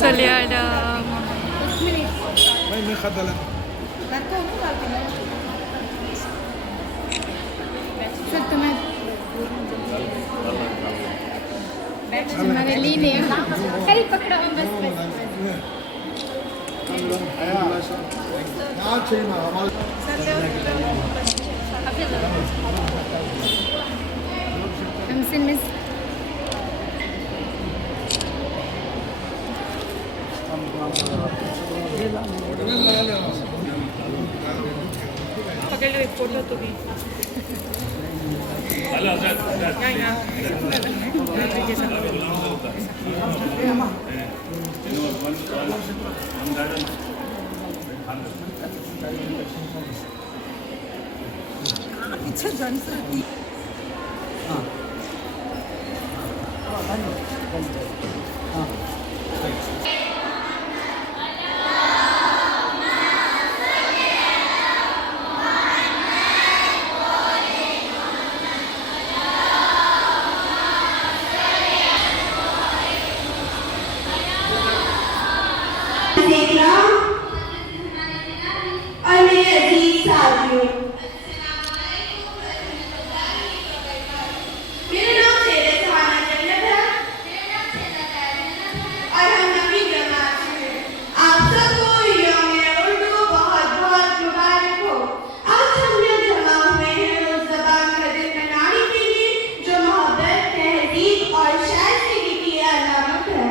Salyada. وين خذلت؟ خلي पकड़ा हम बस हमसिन मिस पकड़ लो एक फोटो तो भी और मेरे अजीज साथियों, मेरा नाम सैयद सुहाना जन्नत है और हम नबी जमात से हैं। आप सबको यौम उर्दू बहुत बहुत मुबारक हो। आज हम यहाँ जमा हुए हैं उस ज़बान का दिल मनाने के लिए जो मोहब्बत, तहजीब और शायरी की अलामत है।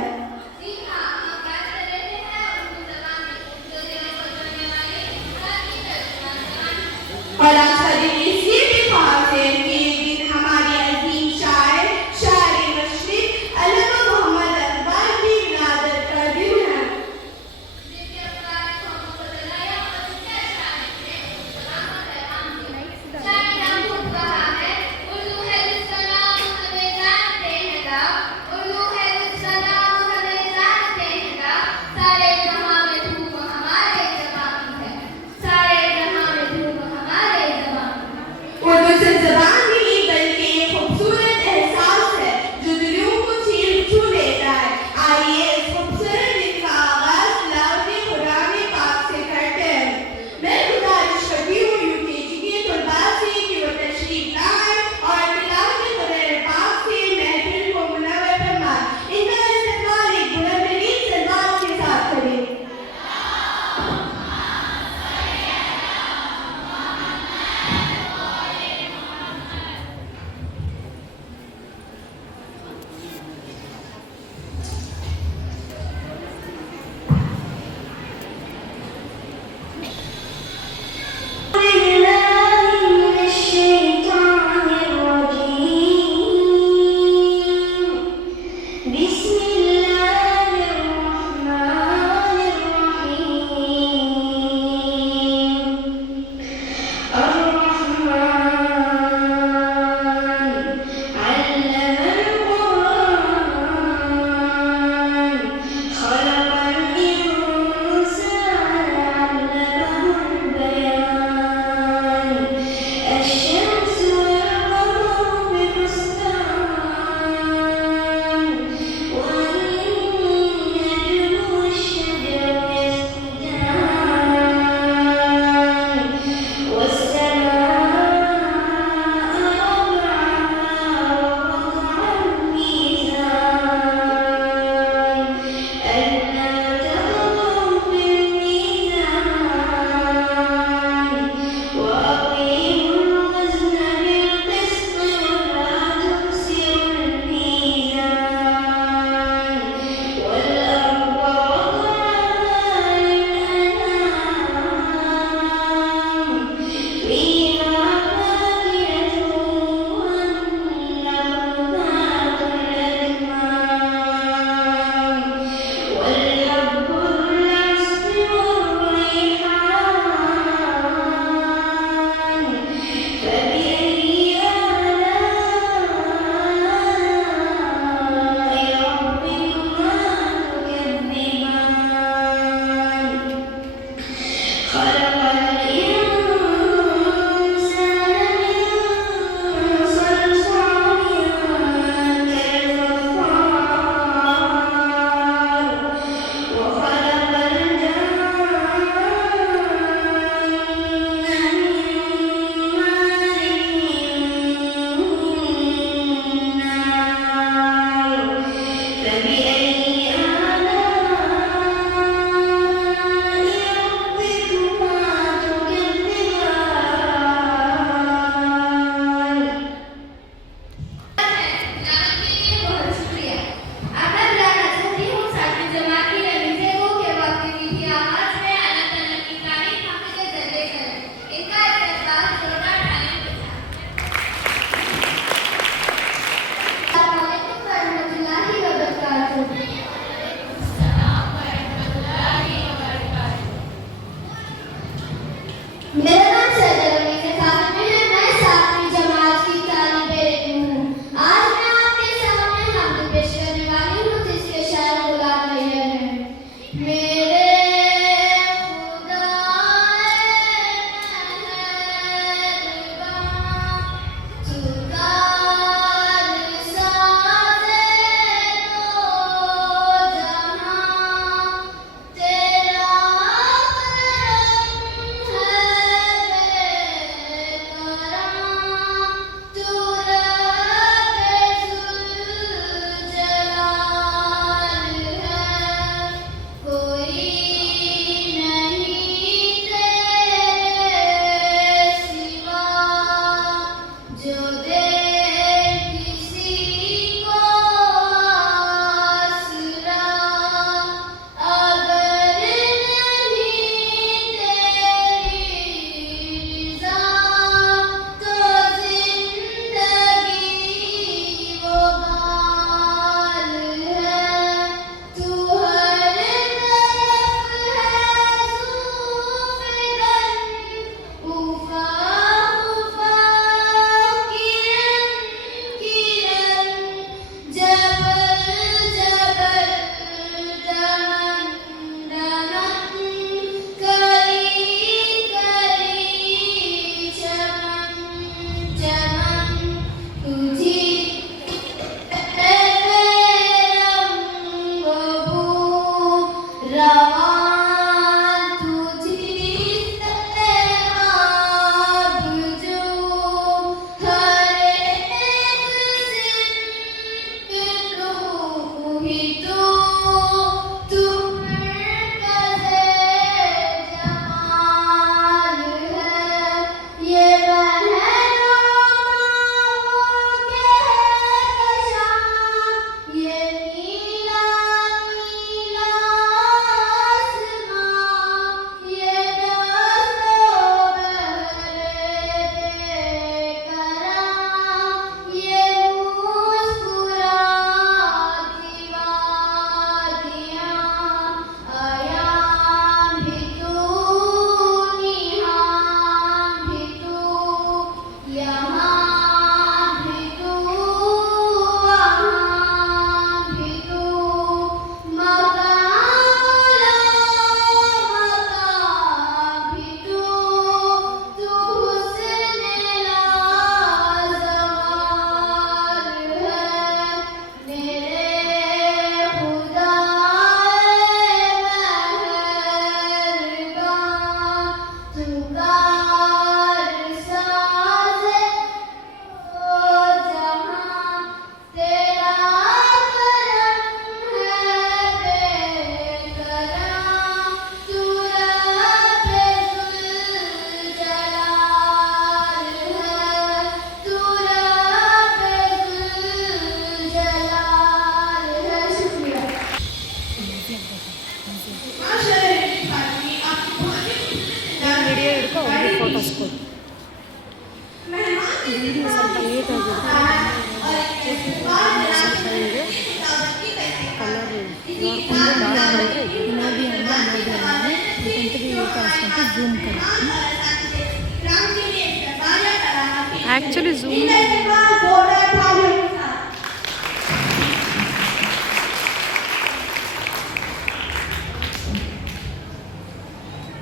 एक्चुअली जूम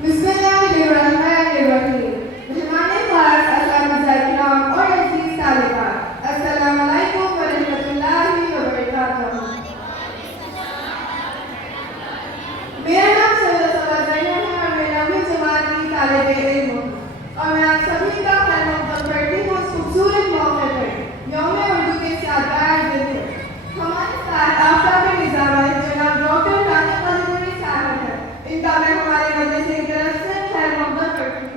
बिस्मिल्लाहिर्रहमानिर्रहीम। मेहमाने ख़ास अस्सलाम और अज़ीज़ तालिबात, अस्सलामु अलैकुम व रहमतुल्लाहि व बरकातुहू। मेरा नाम सैयदा ज़ैनब है और मैं 9वीं जमात की तालिबे इल्म हूँ और मैं आप सभी का खैर मक़दम करती हूँ इस खूबसूरत मौके पर यौम उर्दू के शानदार दिन है। हमारे साथ आफ्ताब-ए-निज़ाम जनाब डॉक्टर राना कलमरी साहब हैं। इनका मैं हमारे मदरसे की तरफ से खैर मक़दम करती हूँ।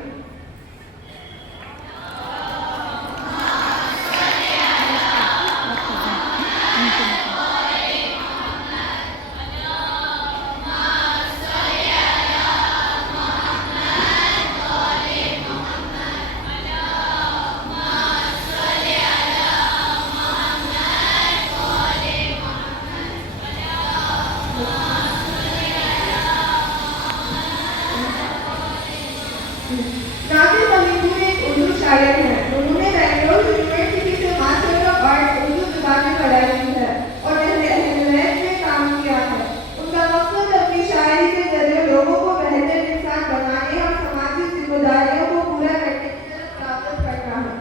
नाज़िम अमीनपुर एक उर्दू शायर हैं। उन्होंने बेंगलुरु यूनिवर्सिटी से मास्टर ऑफ आर्ट उर्दू ज़ुबान में पढ़ाई की है और अहल-ए-हिदायत में काम किया है। उनका मकसद अपनी शायरी के जरिए लोगों को बेहतर इंसान बनाने और समाजी जिम्मेदारियों को पूरा करने की तरफ राग़िब करना है।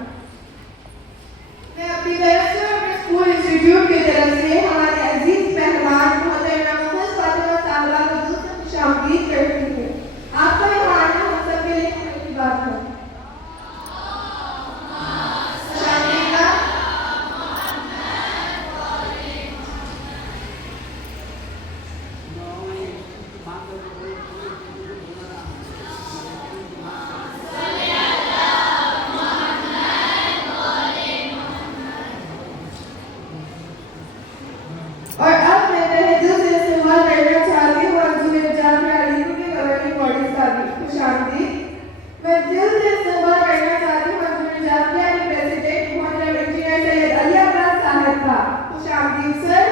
मैं अपनी तरफ से और अपने स्कूल इंस्टीट्यूट की तरफ से हमारे अजीज मेहमान मोहतरमा मुफ़्ती फातिमा साहिबा को दिल से खुशामदीद करती हूँ। आपका यहाँ आना हम सब के लिए खुशी की बात है। शामिला और अब मैं तहे दिल से इस्तेमाल करना चाहती हूँ अंजुम जामिया अलीपुर के गवर्निंग बॉडी का भी खुशामदीद। मैं दिल से इस्तेमाल करना चाहती हूँ अंजुम जामिया के प्रेसिडेंट मोहतरम इंजीनियर सैयद अली अब्बास साहब का खुशामदीद सर।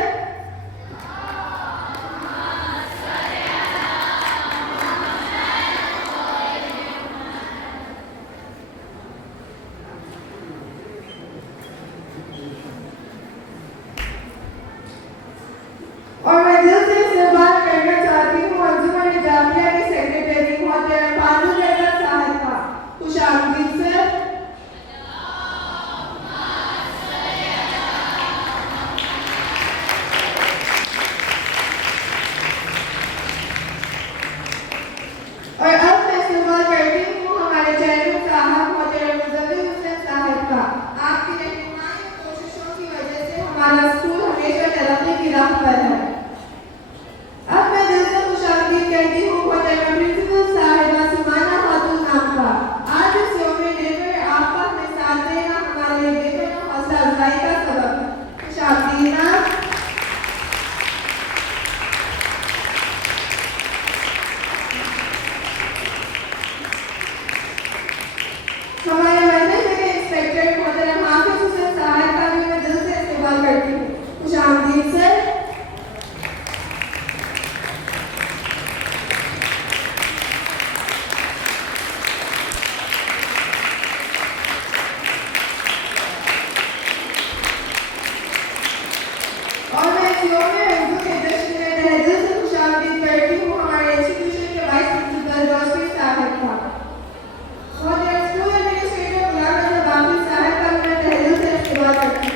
और मैं दिल से इस्तेमाल करना चाहती हूँ अंजुमन जामिया के सेक्रेटरी मोहतरम फाजल रज़ा साहब का खुशामदीद सर। और अब मैं इस्तेमाल करती हूँ हमारे चेयरमैन साहब मोहतरम मुज़फ़्फ़र हुसैन साहब का। आपकी रहनुमाई और कोशिशों की वजह से हमारा स्कूल हमेशा तरक्की की राह पर है। अब मैं दिल से खुशामदीद कहती हूँ मोहतरमा प्रिंसिपल साहिबा सुमाना खातून नाम का। आज इस यौम-ए लेकर आपका हमें साथ देना हमारे लिए बेहद हौसला अफजाई का सबब है। खुशामदीद नाम। हमारे मदरसे के इंस्पेक्टर मोहतरम हाफिज हुसैन साहब का भी मैं दिल से इस्तेमाल करती हूँ। खुशामदीद सर। और मैं इस यौम-ए उर्दू के जश्न में तहे दिल से खुशामदीद करती हूँ हमारे इंस्टीट्यूशन के वाइस प्रिंसिपल रोशनी साहब का। मोहतरम स्कूल एडमिनिस्ट्रेटर गुलाम रज़ा बाक़ी साहब का भी मैं तहे दिल से इस्तेमाल करती हूँ।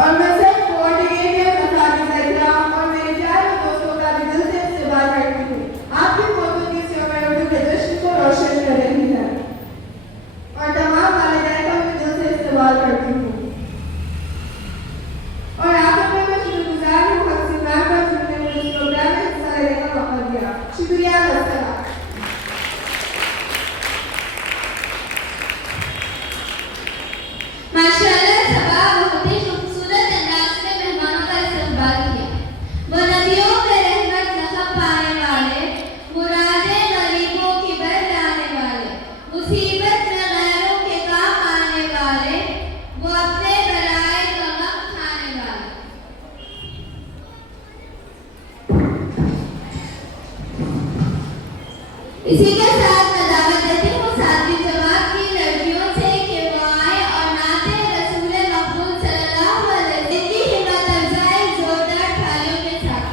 और मैं सब कोऑर्डिनेटर असातिज़ा इकराम और मेरे प्यारे दोस्तों का भी दिल से इस्तेमाल करती हूँ। आपकी मौजूदगी इस यौम-ए उर्दू के जश्न को रोशन कर रही है और तमाम वालिदैन का भी दिल से इस्तेमाल करती हूँ। और आखिर में मैं शुक्रगुज़ार हूँ हक्सी मैम का जिन्होंने मुझे इस प्रोग्राम में हिस्सा लेने का मौका दिया। शुक्रिया। वस्सलाम। माशाअल्लाह सबा बहुत ही खूबसूरत अंदाज में मेहमानों का इस्तकबाल किया। वो नबियों के रहमत लक़ब पाने वाले मुरादे इसी के साथ मैं दावत देती हूँ सातवीं जमात की लड़कियों से कि वो आए और नाते रसूल मकबूल सल्लल्लाहु अलैहि वसल्लम की हिम्मत अफजाई जोरदार तालियों के साथ।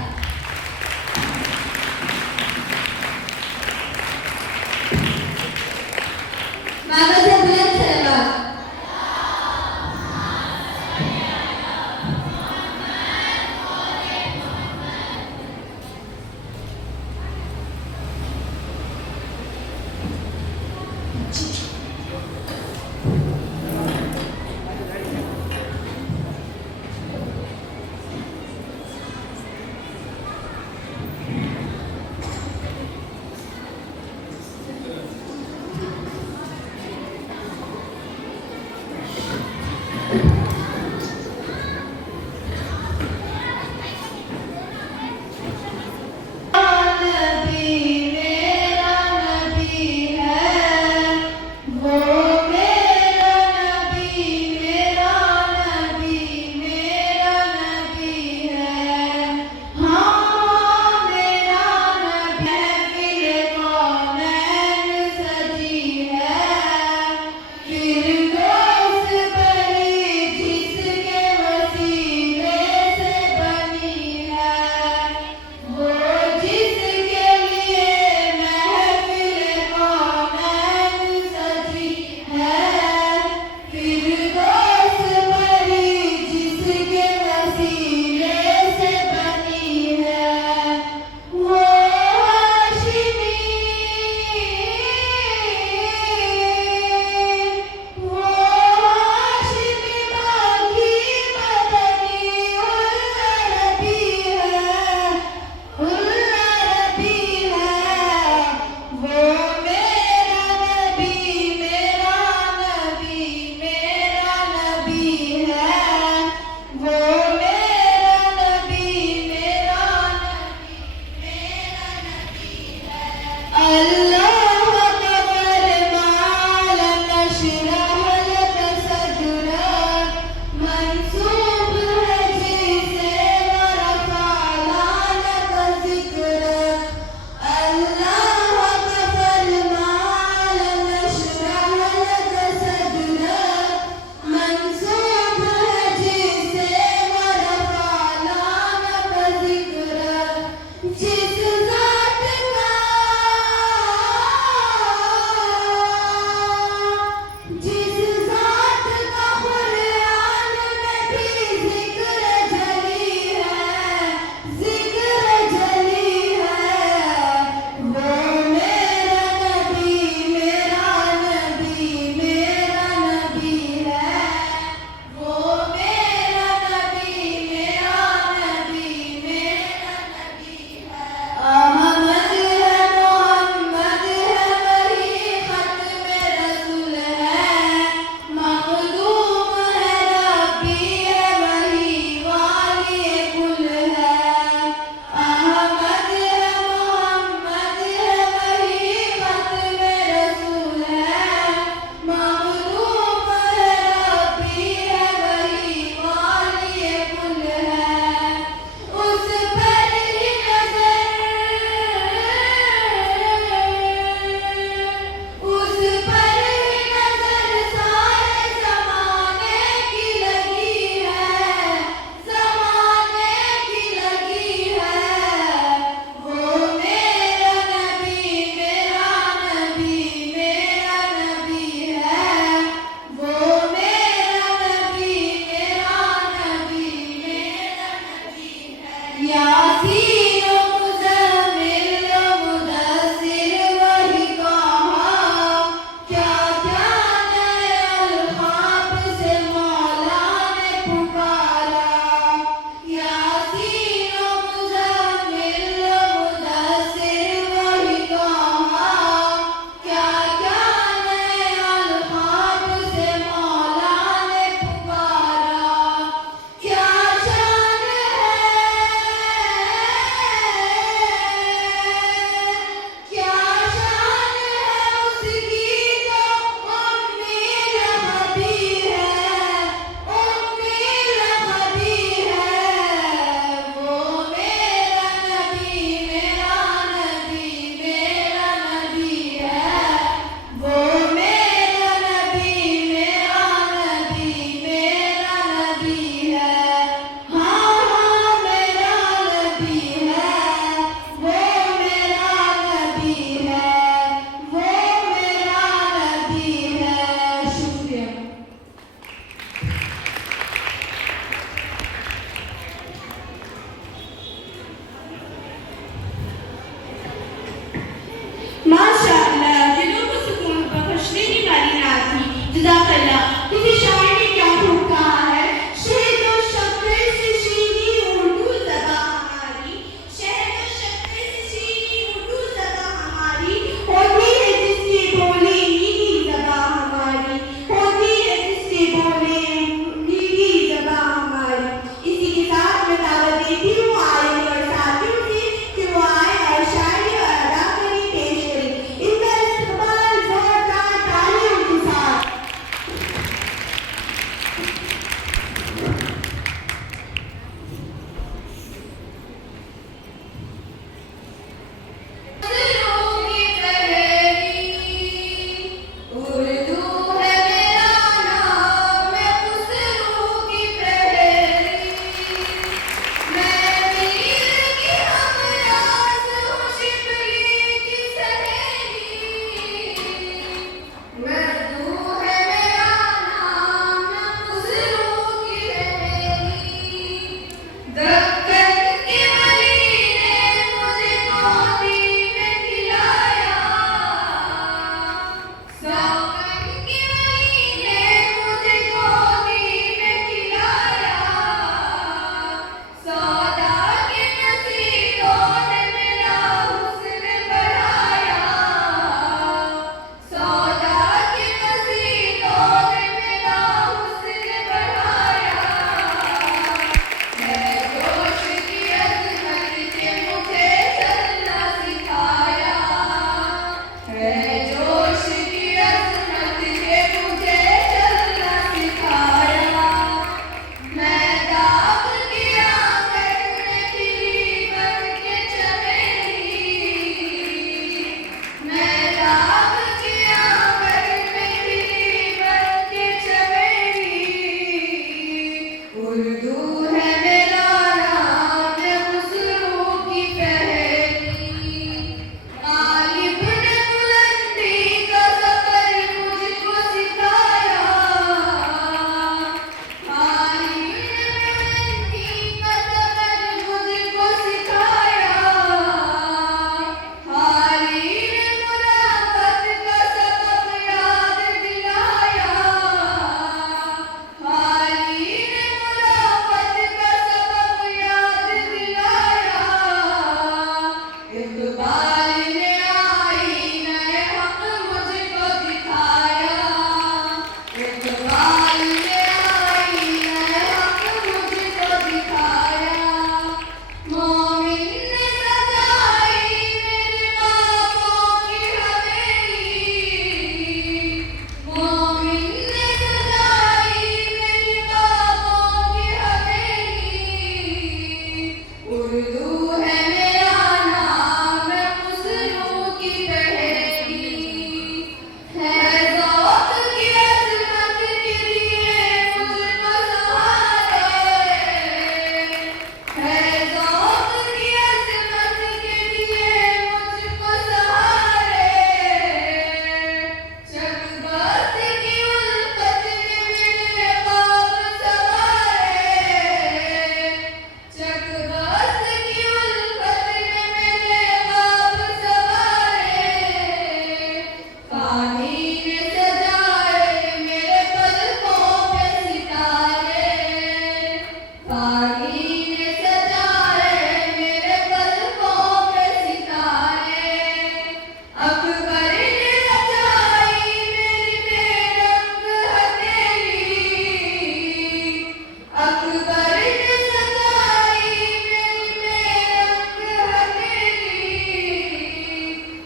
बाबा से बुलंद सलावत।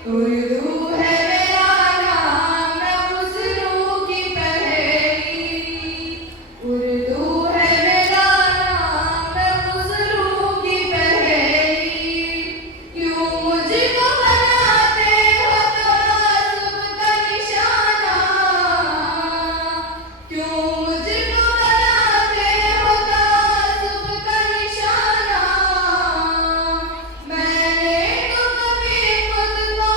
उर्दू है मेरा नाम मैं गुज़रूं की पहेली उर्दू है मेरा नाम मैं गुज़रूं की पहेली क्यों मुझको बनाते हो तनाज़ुब का निशाना क्यों मुझको बनाते हो तनाज़ुब का निशाना मैंने तो कभी खुद को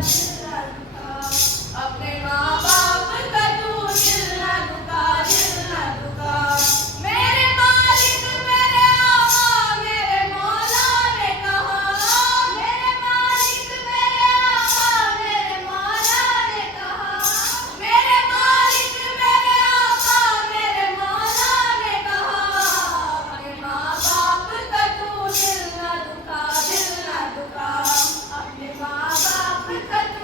दिल ना दुखा, अपने माँ बाप का तू दिल ना दुखा, दिल ना दुखा। मेरे मालिक मेरे आका मेरे मौला ने कहा, मेरे मालिक मेरे आका मेरे मौला ने कहा, मेरे मालिक मेरे आका मेरे मौला ने कहा, अपने माँ बाप का तू दिल ना दुखा, दिल ना दुखा, अपने माँ बाप का तू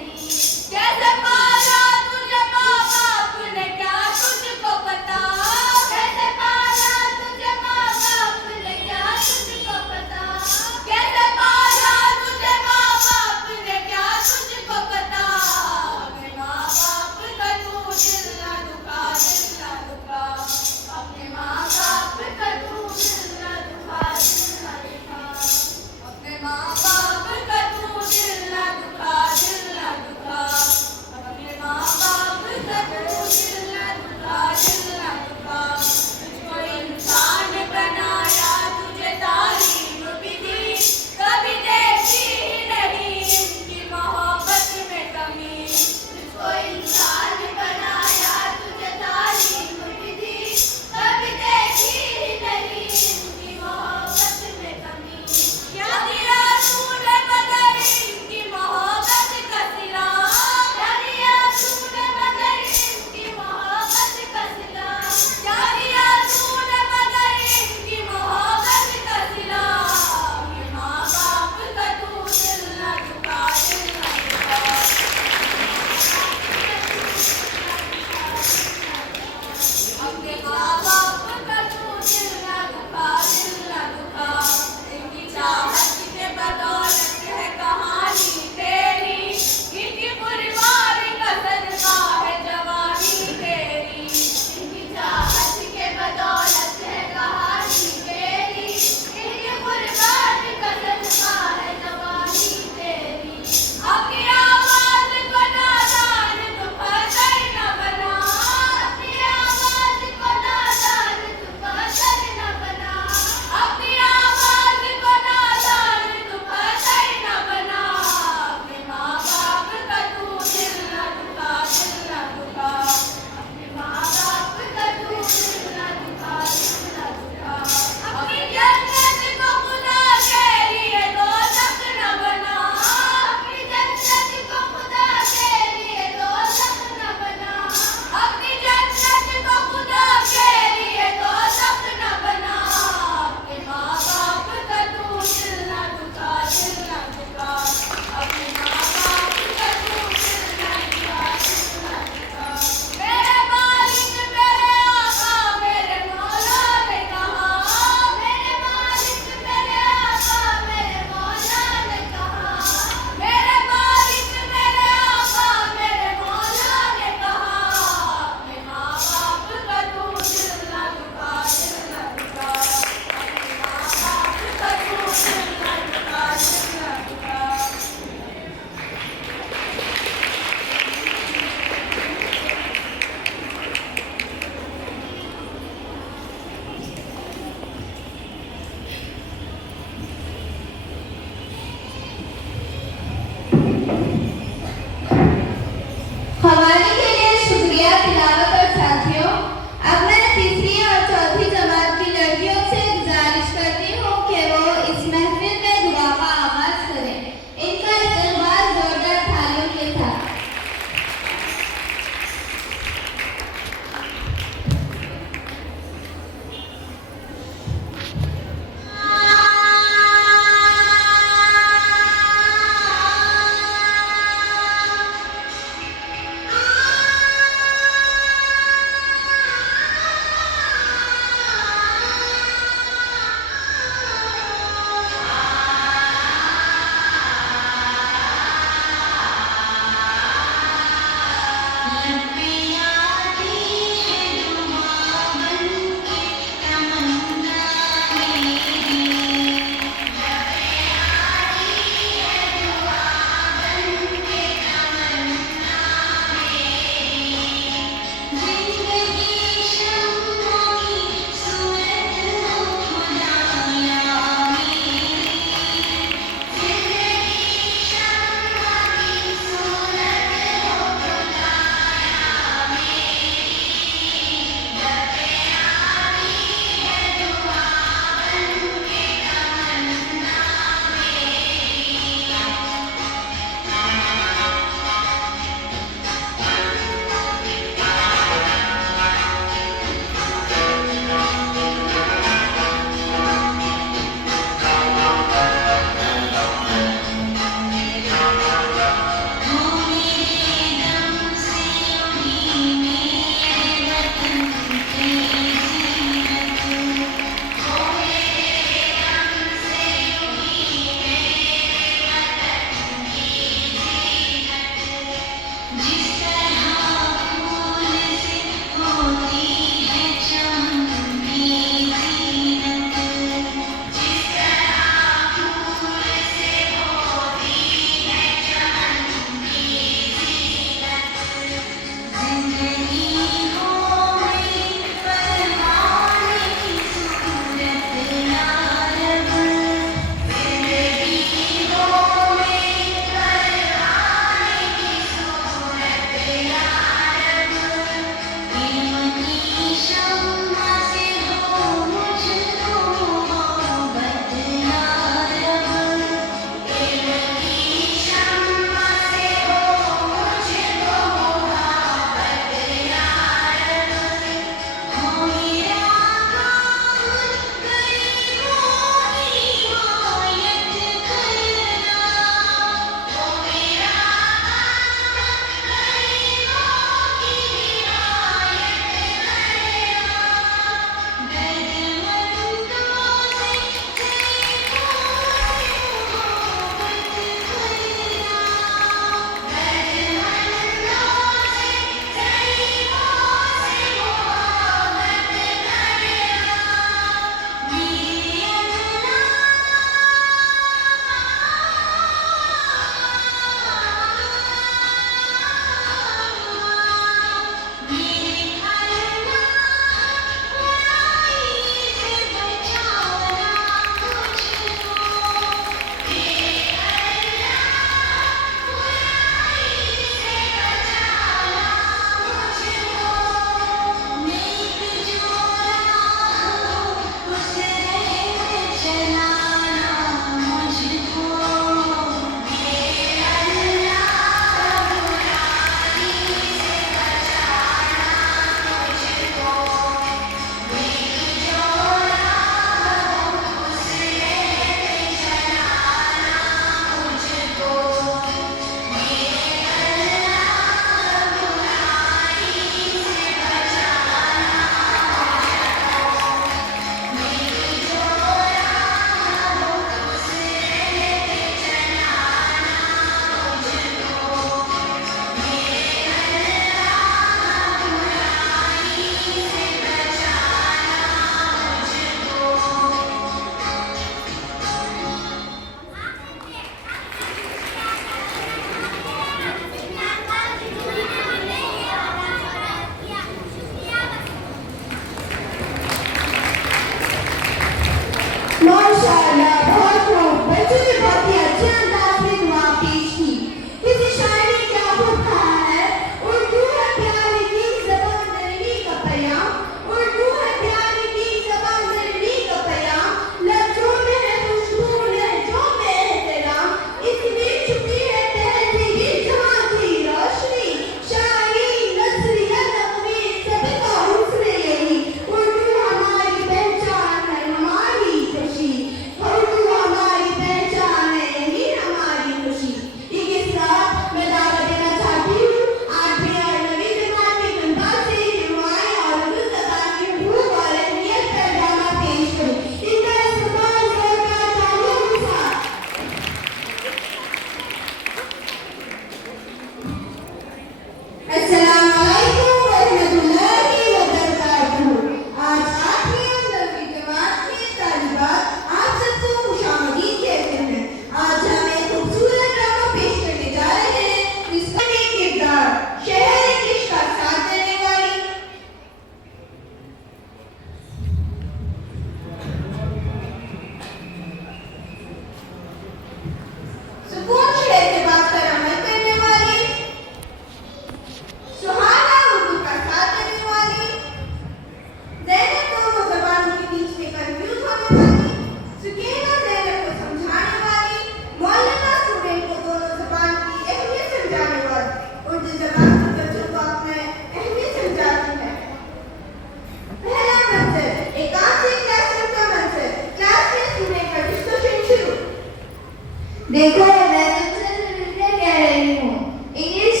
देखो मैं तुमसे मिलकर कह रही हूँ, इंग्लिश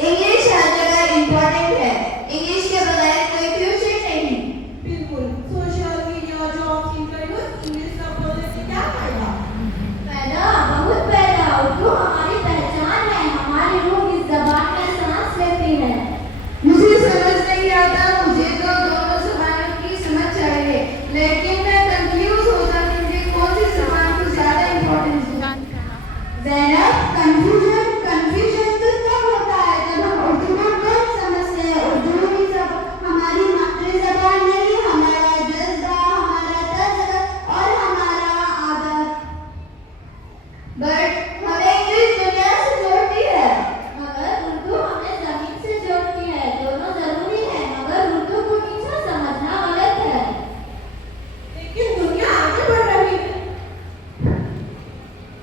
इंग्लिश हर जगह इम्पोर्टेंट है। इंग्लिश के बगैर कोई फ्यूचर नहीं। बिल्कुल, social media, jobs, interviews, English का बोलने से क्या फायदा? पैदा, बहुत पैदा। उर्दू हमारी पहचान है, हमारी रूह इस जबान में सांस लेती है। मुझे समझ नहीं आता, मुझे तो दोनों ज़बानों की समझ चाहिए, लेकिन मैं कंफ्यूज हो जाती हूँ कि कौन सी ज़बान को ज़्यादा इम्पोर्टेंस दूँ। ज़ैनब, कंफ्यूजन तो तब होता है जब हम उर्दू को कम समझते हैं। उर्दू ही हमारी मातृ ज़बान नहीं, हमारा जज्बा, हमारा तजुर्बा और हमारा आदत। बट हमें इंग्लिश दुनिया से जोड़ती है, मगर उर्दू हमें ज़मीन से जोड़ती है। दोनों जरूरी है, मगर उर्दू को नीचा समझना गलत है। लेकिन दुनिया आगे बढ़ रही है।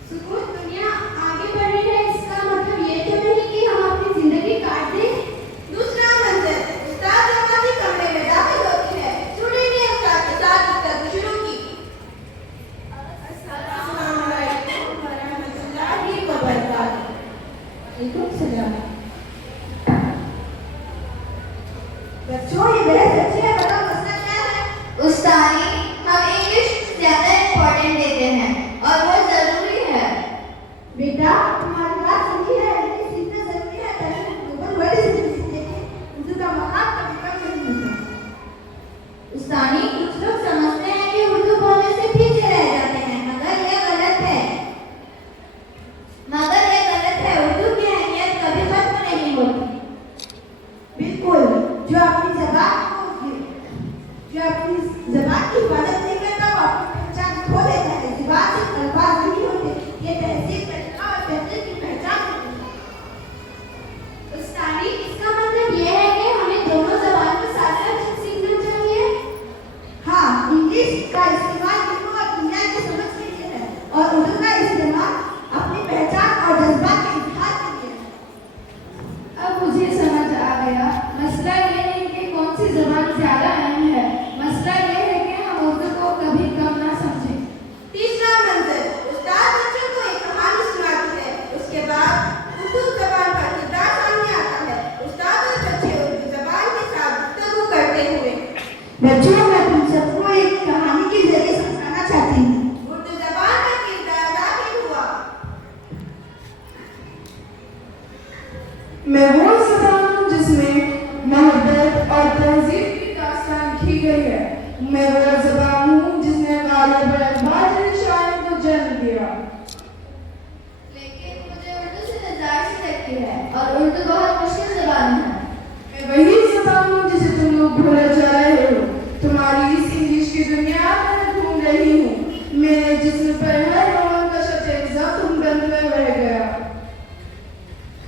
सुकून, दुनिया आगे बढ़ रही है, इसका मतलब ये तो नहीं कि हम अपनी जिंदगी काट दें। दूसरा मंजिल, उस्ताद नमाज़ी कमरे में दाखिल होती है। स्टूडेंट ने उस्ताद के साथ गुफ्तगू शुरू की। अस्सलाम वालेकुम व रहमतुल्लाहि व बरकातुहू। वालेकुम सलाम। बच्चों, ये बहस अच्छी है, बताओ मसला क्या है? उस्तानी, हम इंग्लिश ज्यादा इम्पोर्टेंट देते हैं और वो जरूरी है। बेटा, तुम्हारी बात सही है, लेकिन सीखना जरूरी है ताकि हम ग्लोबल वर्ल्ड से जुड़ सकें। उर्दू का मकाम कभी कम नहीं होता। उस्तानी, कुछ लोग समझते हैं कि उर्दू बोलने से पीछे रह जाते हैं, मगर ये गलत है। उर्दू की अहमियत कभी खत्म नहीं होती। बिल्कुल, जो अपनी ज़बान की हिफाजत नहीं करता वो अपनी पहचान खो देता है। ज़बान सिर्फ अल्फाज नहीं होते, ये तहजीब, तरीका और तहजीब की पहचान होती है। उस्तानी, इसका मतलब ये है कि हमें दोनों ज़बान को साथ साथ सीखना चाहिए। हाँ, इंग्लिश का इस्तेमाल दुनिया और दुनिया की समझ के लिए है और उर्दू का इस्तेमाल अपनी पहचान और जज्बात के इजहार के लिए है। अब मुझे समझ आ गया, मसला ये नहीं कि कौन सी ज़बान ज़्यादा अहम है, मसला ये है कि हम उर्दू को कभी कम ना समझें। तीसरा मंजिल, उस्ताद बच्चों को एक कहानी सुनाती है। उसके बाद उर्दू ज़बान का किरदार सामने आता है। उस्ताद और बच्चे उर्दू ज़बान के साथ गुफ्तगू करते हुए। बच्चों, मैं तुम सबको एक कहानी के जरिए समझाना चाहती हूँ। उर्दू ज़बान का किरदार दाखिल हुआ। मैं वो ज़बान हूँ जिसमें मोहब्बत और तहजीब की दास्तान लिखी गई है। मैं वो ज़बान हूँ जिसने गालिब बहादुर शायर को जन्म दिया। लेकिन मुझे उर्दू से नज़ार सी लगती है और उर्दू बहुत मुश्किल ज़बान है। मैं वही ज़बान हूँ जिसे तुम लोग भूले जा रहे हो। तुम्हारी इस इंग्लिश की दुनिया में घूम रही हूँ। मेरे जिस्म पर हर रोम का शतज़ा तुम बनकर रह गया।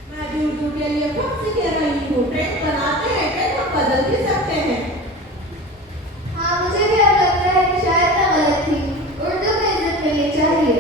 मैं भी उर्दू के लिए खुद से कह रही हूँ, ट्रेंड बनाते हैं, ट्रेंड हम बदल भी सकते हैं। हाँ, मुझे भी अब लगता है कि शायद मैं गलत थी। उर्दू को इज्जत मिलनी चाहिए।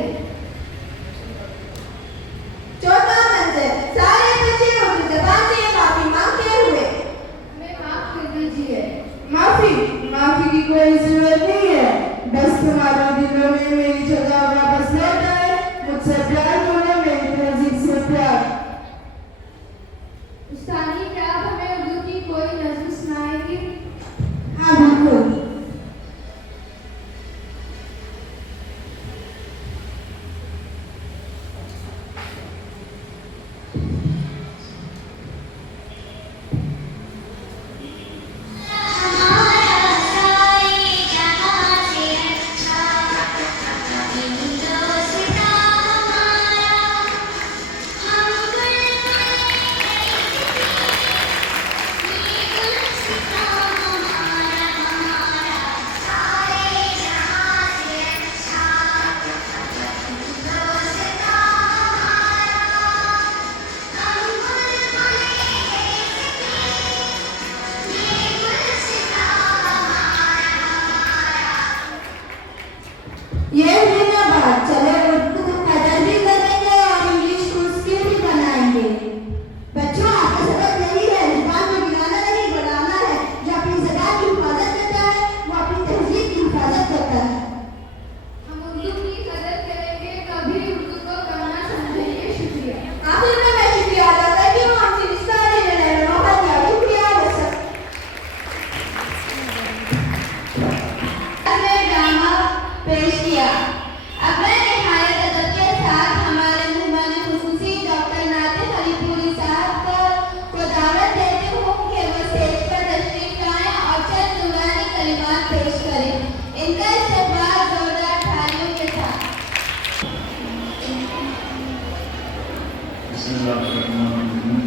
बिस्मिल्लाहिर्रहमानिर्रहीम।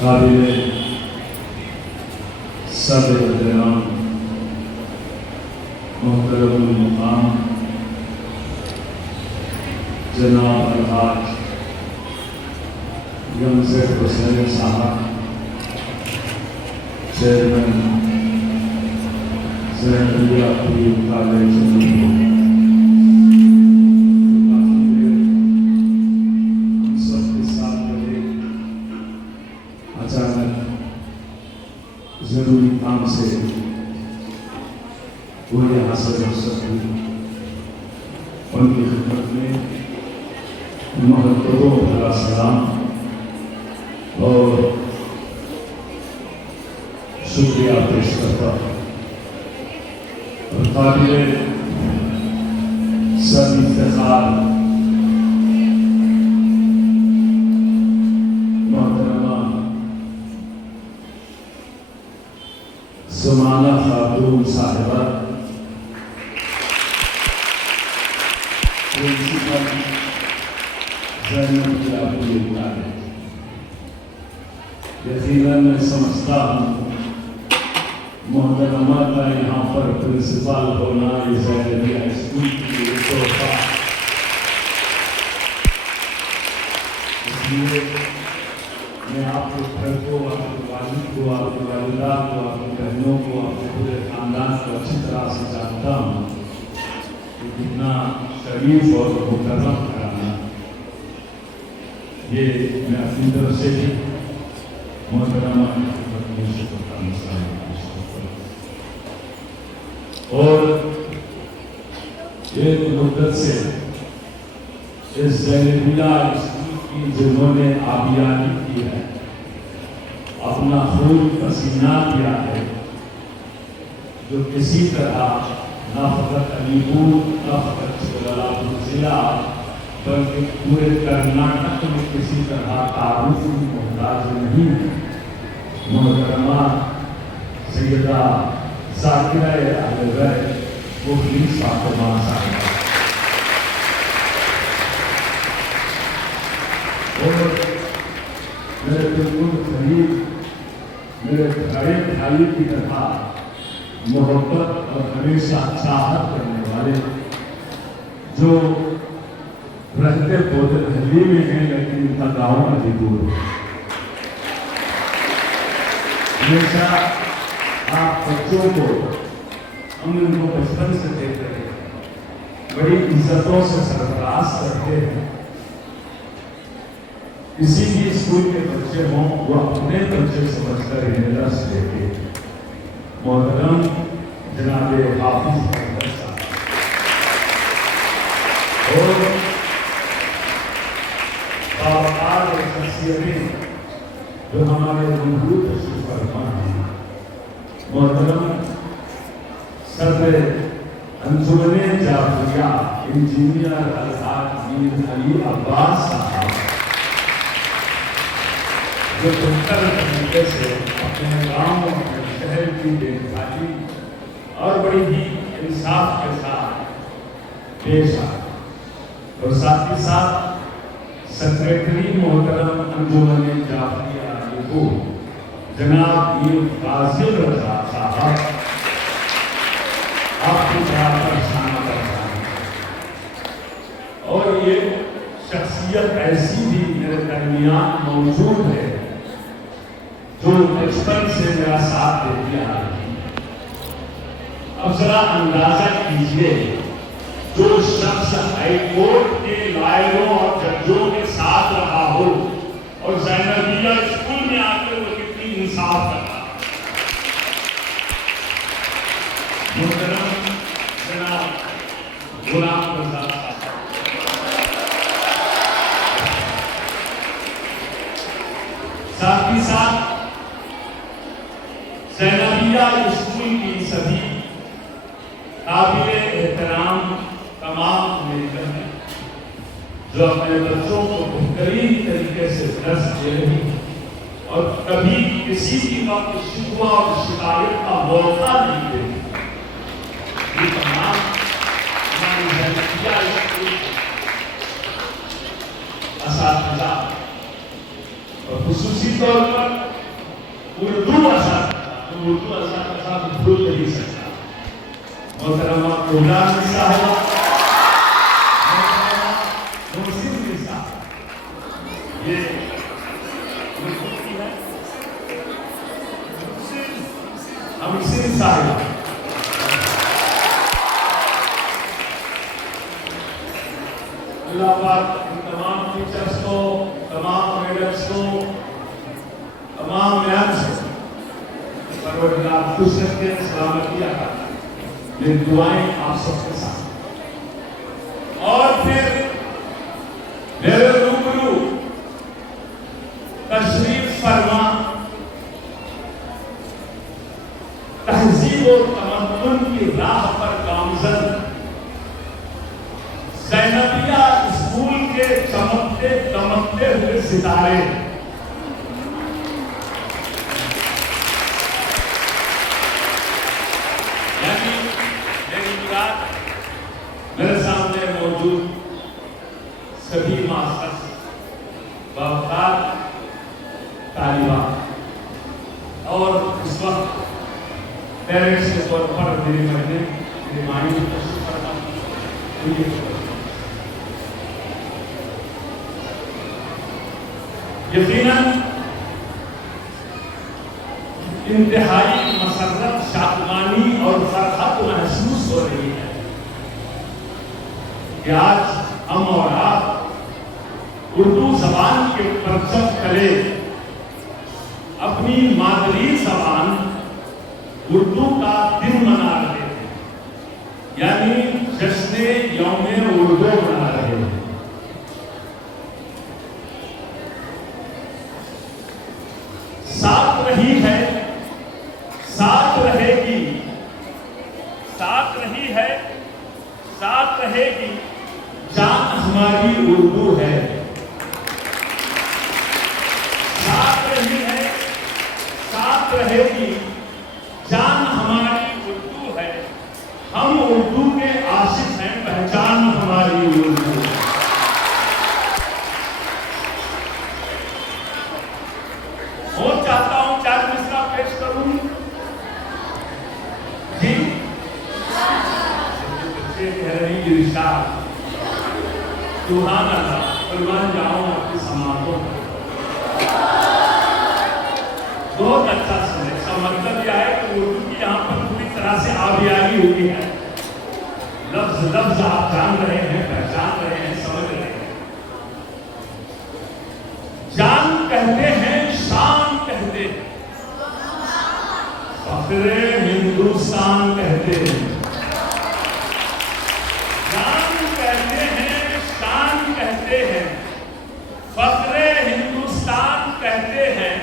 काबिल सदर एहतराम मोहतरम मुकाम जनाब अलहाज यमज़ेद हुसैन साहब, चेयरमैन ज़ैनबिया कॉलेज, सबके साथ रहे, अचानक जरूरी काम से वो यहाँ से रुखसत हुई। उनकी खिदमत में महत्वों भरा सलाम और शुक्रिया पेश करता हूँ। और काबिल सब इफ्तिखार मोहतरमा ज़माना खातून साहिबा, प्रिंसिपल ज़ैनबिया कॉलेज। यकीनन मैं समझता हूँ मोहतरमा का यहाँ पर प्रिंसिपल होना ये ज़ैनबिया स्कूल के लिए तोहफा। इसलिए मैं आपके घर को, आपके वालिद को, आपके वालिदा को, आपकी बहनों को, आपके पूरे खानदान को अच्छी तरह से जानता हूँ कि कितना शरीफ और मुकर्रम कराना। ये मैं अपनी तरफ से भी मोहतरमा और एक मुद्दत से इस ज़ैनबिया स्कूल की जिन्होंने आबियानी की है, अपना खून पसीना दिया है, जो किसी तरह न फकत अलीपुर, न फकत छोटानागपुर जिला, बल्कि पूरे कर्नाटक में किसी तरह तारुफ की मोहताज नहीं है। मोहतरमा सैयदा ज़ाकिरा अहले मुखलिस फातिमा साहिबा और मेरे बिल्कुल करीब, मेरे बड़े भाई की तरह मोहब्बत और हमेशा चाहत करने वाले, जो रहते पौधे दिल्ली में हैं लेकिन उनका गाँव में दूर है। हमेशा आप बच्चों को, हम उनको बचपन से देख रहे हैं, बड़ी इज्जतों से सरफराज करते हैं। किसी भी स्कूल के बच्चे हों, वो अपने बच्चे समझकर इन्हें दर्स देते हैं। मोहतरम जनाब हाफिज साहब और बावकार और शख्सियतें जो हमारे मौजूद तशरीफ फरमा हैं। मोहतरम सदर अंजुमने जाफरिया इंजीनियर अलहाज मीर अली अब्बास साहब, जो बेहतर तरीके से अपने गाँव, अपने शहर की देखभाली और बड़ी ही इंसाफ के साथ पेश आए। और साथ ही साथ सेक्रेटरी मोहतरम अंजुमने जाफरिया को जनाब मीर फाजिल रजा साहब, आपको बराबर शाना करना। और ये शख्सियत ऐसी भी मेरे दरमियान मौजूद है जो बचपन से मेरा साथ देती आ रही है। अब जरा अंदाजा कीजिए, जो शख्स हाईकोर्ट के लॉयरों और जजों के साथ रहा हो और ज़ैनबिया स्कूल में आकर वो कितनी इंसाफ करता। मोहतरम जनाब गुलाम रज़ा साहब, साथ ही साथ ज़ैनबिया स्कूल की सभी काबिल एहतराम तमाम मेडिकल हैं, जो अपने बच्चों को बेहतरीन तरीके से दर्स दे रही है और कभी किसी भी वक्त शिकवा और शिकायत का मौका नहीं देती। ये तमाम तौर पर उर्दू असा भूल नहीं सकता। मोहतरमा गुलाम साहब, मोहसिन साहब, ये हमसिन साहब, अल्लाह पाक तमाम टीचर्स को, तमाम मेडम्स को, तमाम मैम्स को परवरदिगार खुश रखे, सलामती अता करे। मेरी दुआएं आप सबके साथ। और फिर मेरे रूबरू तशरीफ फरमा तहजीब और तमद्दुन की राह पर गामजन ज़ैनबिया स्कूल के चमकते दमकते हुए सितारे, यानी मेरी मुराद मेरे सामने मौजूद सभी मास्टर्स, वफाद तालिबा और इस वक्त पेरेंट्स के तौर पर मेरी महीने मेरी मायने कोशिश करता हूँ। यकीनन इंतहाई मसर्रत, शादमानी और फरहत महसूस हो रही है कि आज हम और आप उर्दू जबान के परचम तले अपनी मादरी जबान उर्दू का दिन मना रहे हैं, यानी जश्न यौम उर्दू मना रहे हैं। साथ रही है, साथ रहेगी, साथ रही है, साथ रहेगी, जान हमारी उर्दू है। साथ रही है, साथ रहेगी, जान हमारी उर्दू है। हम उर्दू के आशिक हैं, पहचान हमारी उर्दू है। और चाहता हूं 4 मिसरा पेश करूं जी। बच्चे कह रहे हैं इरशाद, सुभान अल्लाह, कुर्बान जाऊं आपकी समातों पर। बहुत अच्छा सुने। इसका मतलब यह है कि उर्दू की यहाँ पर पूरी तरह से आबियारी हुई है। लफ्ज लफ्ज आप जान रहे हैं, पहचान रहे हैं, समझ रहे हैं। जान कहते हैं, शान कहते हैं, फख्रे हिंदुस्तान कहते हैं। जान कहते हैं, शान कहते हैं, फख्रे हिंदुस्तान कहते हैं।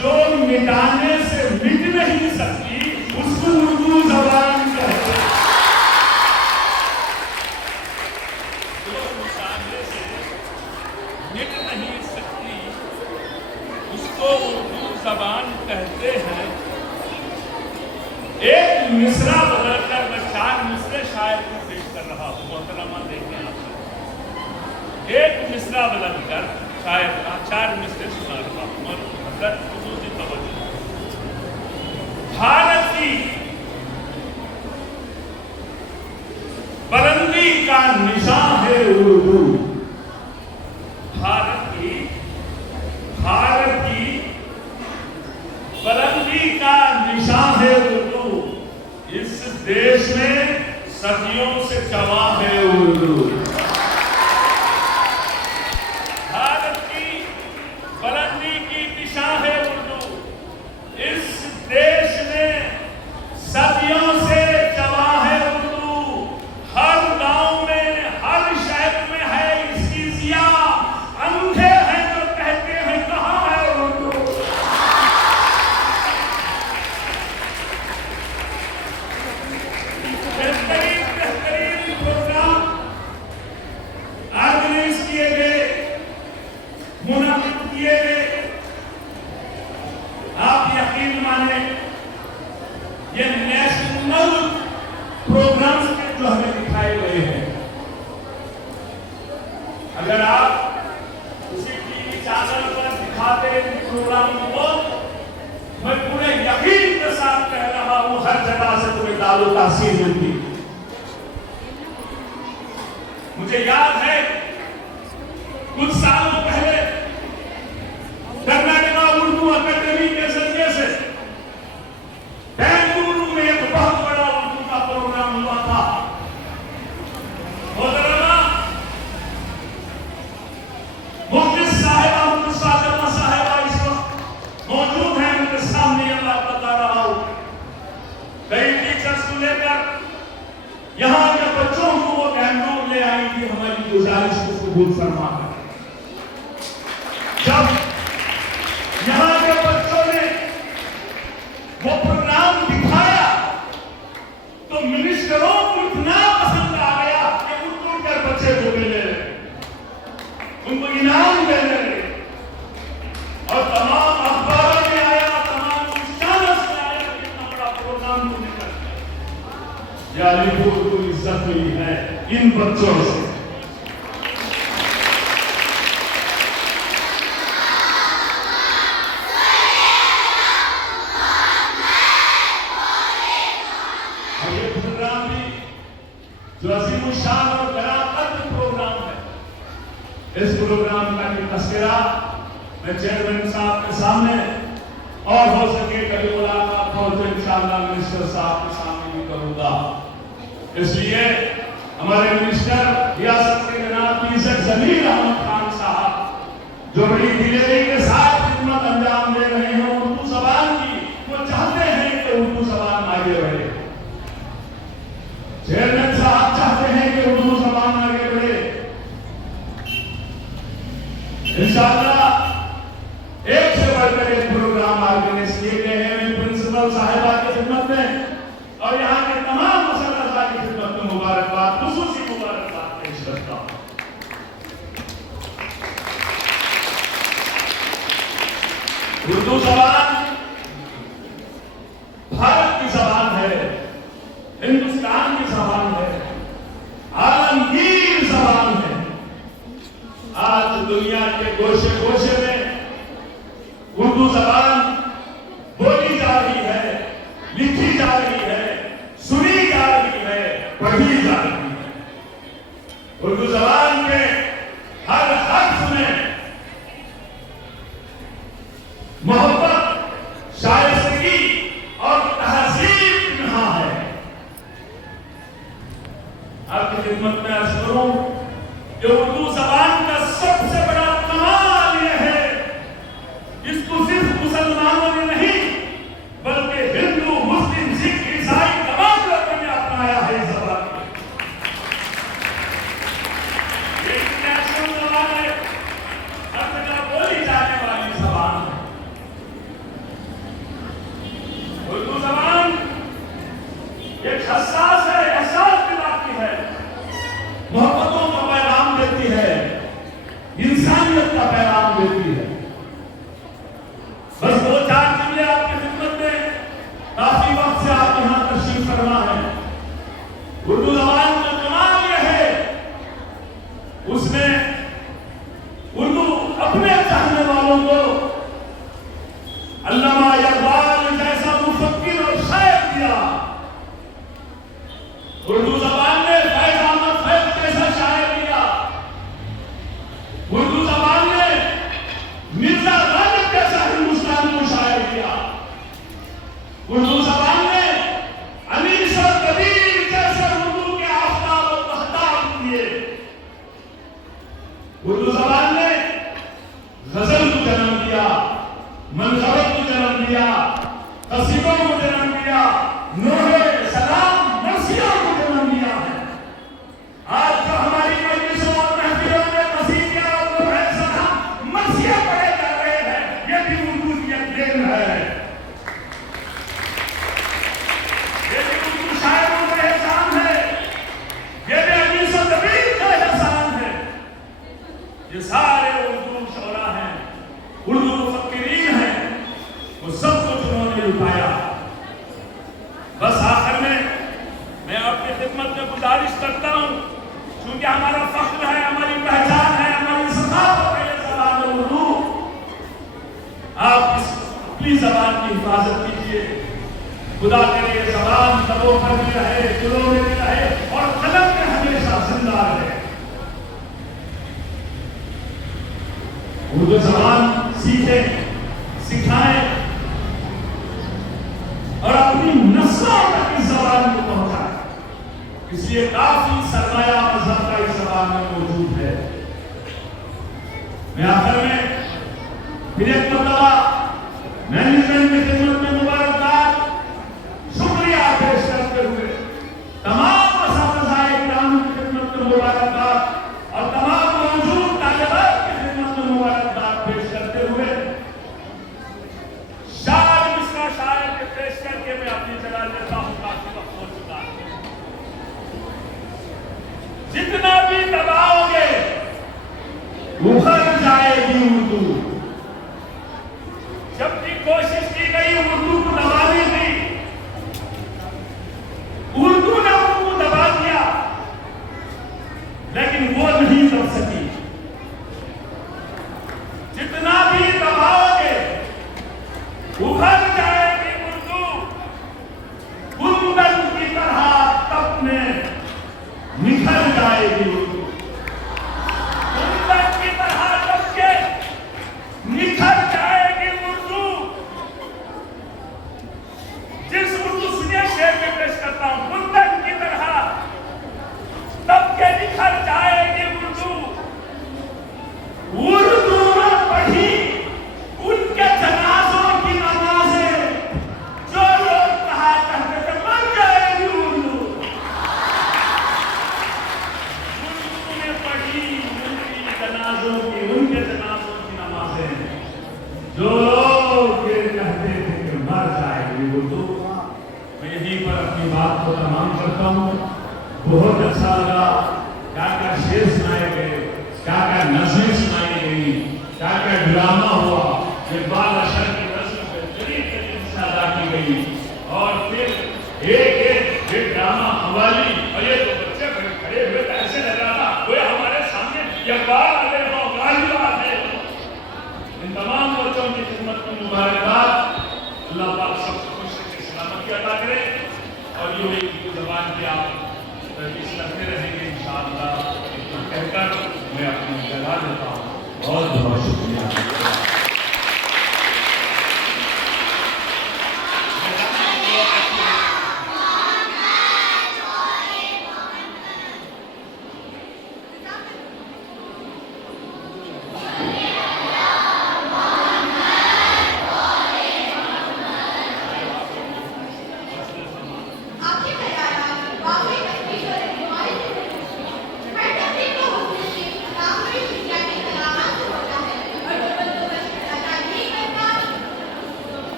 जो मिटाने से मिट नहीं सकती उसको उर्दू जबान कहते हैं। जो मिटाने से मिट नहीं सकती उसको उर्दू जबान कहते हैं। एक मिसरा बदलकर मैं 4 मिसरे शायर को पेश कर रहा हूँ। मोहतरमा देखें आप, एक मिसरा बदलकर शायर का 4 मिसरे सुना रहा हूँ। भारत की बुलंदी का निशान है उर्दू। भारत की बुलंदी का निशान है उर्दू। इस देश में सदियों से जमा है उर्दू। भारत की बुलंदी की दिशा है उर्दू। इस देश में सदियों से जमा है उर्दू। हर गांव में, हर शहर में है इसकी जिया। अंधे हैं तो कहते हैं कहाँ है उर्दू। बेहतरीन प्रोग्राम ऑर्गेनाइज किए गए, मुनाफिक किए गए। आप यकीन माने ये नेशनल प्रोग्राम्स के जो हमें दिखाए गए हैं, अगर आप उसी टीवी चैनल पर दिखाते प्रोग्राम को मैं पूरे यकीन के साथ कह रहा हूं, हर जगह से तुम्हें दारू तासीर मिलती। मुझे याद है कुछ सालों पहले कर्नाटका उर्दू अकादमी के जरिए से बेंगलुरु में एक बहुत बड़ा उर्दू का प्रोग्राम हुआ था। मुफ्ती साहिबा, मुफ्ती फातिमा साहिबा इस वक्त मौजूद हैं, उनके सामने ये बात बता रहा हूं। कई टीचर्स को लेकर यहाँ के बच्चों को वो बेंगलुरु ले आई थी, हमारी गुजारिश को कबूल फरमा कर। जब यहाँ के बच्चों ने वो प्रोग्राम दिखाया तो मिनिस्टरों को इतना पसंद आ गया कि उनको कर बच्चे को मिले, उनको इनाम दे रहे और तमाम अखबारों में आया, तमाम चैनल्स में आया कि इतना बड़ा प्रोग्राम होने का। या अलीपुर को इज्जत मिली है इन बच्चों से। और ये प्रोग्राम भी जो अजीम शान और गराकत प्रोग्राम है, इस प्रोग्राम का भी तस्करा मैं चेयरमैन साहब के सामने और हो सके कभी मुलाकात हो तो इंशाअल्लाह मिनिस्टर साहब के सामने भी करूंगा। इसलिए हमारे मिनिस्टर रियासत के जनाब इज्जत जमीर अहमद खान साहब जो बड़ी दिलेरी के साथ खिदमत अंजाम दे रहे हैं उर्दू जबान की, वो चाहते हैं कि उर्दू जबान आगे बढ़े। चेयरमैन साहब चाहते हैं कि उर्दू जबान आगे बढ़े। इंशाअल्लाह एक से बढ़कर एक प्रोग्राम ऑर्गेनाइज किए गए हैं। मैं प्रिंसिपल साहिबा की खिदमत में और यहाँ के तमाम मसलदा की खिदमत में मुबारकबाद, खुसूसी मुबारकबाद पेश करता हूँ। उर्दू जबान भारत की जबान है, हिंदुस्तान की जबान है, आलमगीर जबान है। आज दुनिया के गोशे गोशे में उर्दू जबान बोली जा रही है, लिखी जा रही है, सुनी जा रही है, पढ़ी जा रही है। उर्दू जबान के हर हर्फ में मोहब्बत, शायस्तगी और तहजीब यहाँ है। आपकी खिदमत में अर्ज करूं कि उर्दू जबान का सबसे बड़ा कमाल यह है, इसको सिर्फ मुसलमानों ने नहीं बल्कि हिंदू, मुस्लिम, सिख, ईसाई तमाम लोगों ने अपनाया है इस जबान को। ये इंटरनेशनल जबान है, हर जगह बोली जाने वाली जबान है। उर्दू जबान एक हसास है, एहसास दिलाती है, मोहब्बतों का पैगाम देती है, इंसानियत का पैगाम देती है। बस दो चार जुमले आपकी खिदमत में, काफी वक्त से आप यहाँ तशरीफ फरमा है। उर्दू जबान का कमाल यह है, उसने उर्दू अपने चाहने वालों को अल्लामा इकबाल जैसा मुफक्किर और शायर दिया। उर्दू जबान ने फैज अहमद फैज जैसा शायर दिया। उर्दू जबान ने मिर्जा गालिब जैसा हिंदुस्तान को शायर दिया। उर्दू जबान ने अनीस और कबीर जैसे उर्दू के आफ्ताब और महताब दिए। उर्दू जबान ने गजल को जन्म दिया, मनज़रत को जन्म दिया, कसीदों को जन्म दिया, नूहे सलाम मर्सियों को जन्म दिया है। आज जो हमारी मजलिसों और महफिलों में कसीदिया और नूहे सलाम मर्सिया पढ़े जा रहे हैं, ये भी उर्दू की एक देन है। ये भी उर्दू शायरों का एहसान है, ये भी अनीस और कबीर का एहसान है। ये सारे उर्दू शोरा हैं, उर्दू मुफक्किरीन हैं, वो सब कुछ उन्होंने लुटाया। बस आखिर में मैं आपकी खिदमत में गुजारिश करता हूं, क्योंकि हमारा फख्र है, हमारी पहचान है, हमारी सकाफत है ये ज़बान उर्दू। आप हिफाजत कीजिए। खुदा के लिए ज़बान लबों पर भी रहे, दिलों में भी रहे और कलम में हमेशा जिंदा रहे। उर्दू ज़बान सीखे, सिखाएं और अपनी नस्लों तक इस ज़बान को पहुंचाएं। इसलिए काफी सरमाया मज़हब का इस ज़बान में मौजूद है। मैं आखिर में फिर एक मरतबा मैनेजमेंट की खिदमत में मुबारकबाद शुक्रिया पेश करते हुए तमाम असातिज़ाए किराम की खिदमत में मुबारकबाद और तमाम मौजूद तालिबात की खिदमत में मुबारकबाद पेश करते हुए शायर मिसरा शायर के पेश करके मैं अपनी जगह लेता हूं। काफी वक्त हो चुका है। जितना भी दबाओगे उभर जाएगी उर्दू। जबकि कोशिश की गई उर्दू को दबाने की, उर्दू ने उर्दू दबा दिया, लेकिन वो नहीं दब सकी। जितना भी दबाओगे उभर जाएगी उर्दू। कुंदन की तरह तप में निखर जाएगी उर्दू। कुंदन की तरह तप के निखर जाएगी उर्दू। जिस उर्दू सुनिए शेर में पेश करता हूं, कुंदन की तरह तप के निखर जाएगी उर्दू। उर्दू में पढ़ी उनके जनाजों की नमाजें, जो लोग कहा करते थे मर जाएगी उर्दू। उर्दू में पढ़ी उनकी जनाजों की, उनके जनाजों की नमाजें, जो लोग ये कहते थे कि मर जाएगी उर्दू। मैं यहीं पर अपनी बात को तमाम करता हूँ। बहुत अच्छा लगा, क्या क्या शेर सुनाए गए, क्या क्या नज़में सुनाई गई, क्या क्या ड्रामा हुआ। इकबाल अशर की नज़्म बेहतरीन तरीके से अदा की गई और फिर एक ड्रामा हवाली। और ये तो बच्चे खड़े हुए तो ऐसे लग रहा था कोई हमारे सामने इकबाल आ गए हो, गाली आ गए हो। इन तमाम बच्चों की खिदमत में मुबारकबाद। अल्लाह पाक सबको खुश रखे, सलामती अता करे और यूं ही ज़बान की आप सर्विस करते रहेंगे इंशाअल्लाह। इतना कहकर मैं अपनी जगह देता हूँ। बहुत बहुत शुक्रिया। आपके ख्यालात वाकई तकलीफ और रहनुमाई से भरे हैं। हर तबलीग को हुस्न नाम में दुनिया की कलामात से होता है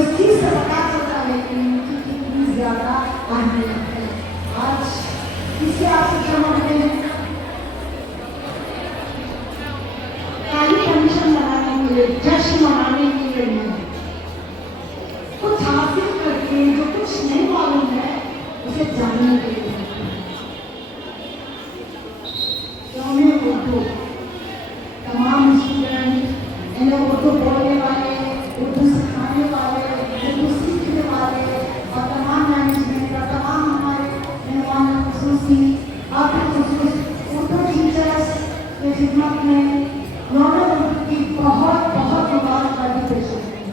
इस चीज से पता चलता है कि इनकी कितनी ज्यादा अहमियत है। आज किसी आपसे जमा हुए खाली परमिशन बनाने के लिए, जश्न मनाने के लिए नहीं, कुछ हासिल करके जो कुछ नहीं मालूम है उसे जानने के लिए। उर्दू तमाम स्टूडेंट इन्हें उर्दू बोलने वाले, उर्दू सिखाने वाले, उर्दू सीखने वाले और तमाम मैनेजमेंट और तमाम हमारे मेहमान खुसूसी आपके खुसूस उर्दू टीचर्स के खिदमत में नॉर्मल उर्दू की बहुत बहुत मुबारकबादी पेश करते हैं।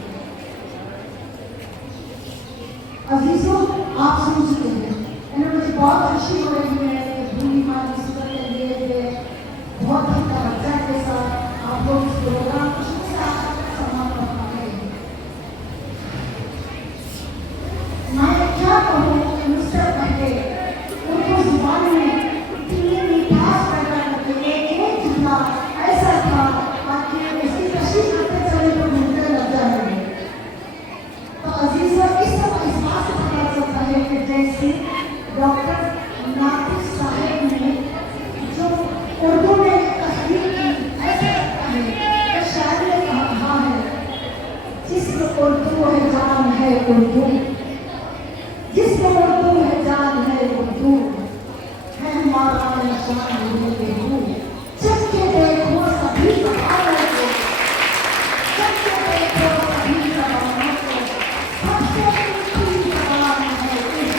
अजीजों, आप सुन चुके हैं, इन्हें मुझे बहुत खुशी हो रही है कि भूमि माली के लिए बहुत ही तवज्जो के साथ आप लोग इस प्रोग्राम को शुरू से आखिर तक सम्मान करवा रहे हैं। मैं क्या कहूँ कि मुझसे पहले उर्दू जुबान में इतनी मिठास पैदा करके एक जुमला ऐसा था ताकि इसकी तशरीह करते चले तो घूमते लग जाएंगे। तो अजीजों, इस समय इस बात से पता चलता है कि जैसे डॉक्टर नातिक साहब ने जो उर्दू में तस्वीर की, ऐसा लगता है कि शायद ने कहा है, जिसमें उर्दू है जान है उर्दू, जिसमें उर्दू है जान है उर्दू, है हमारा निशान उर्दू। जब के देखो सभी जबानों को, जब के देखो सभी जबानों को, सबसे मीठी जबान है उर्दू।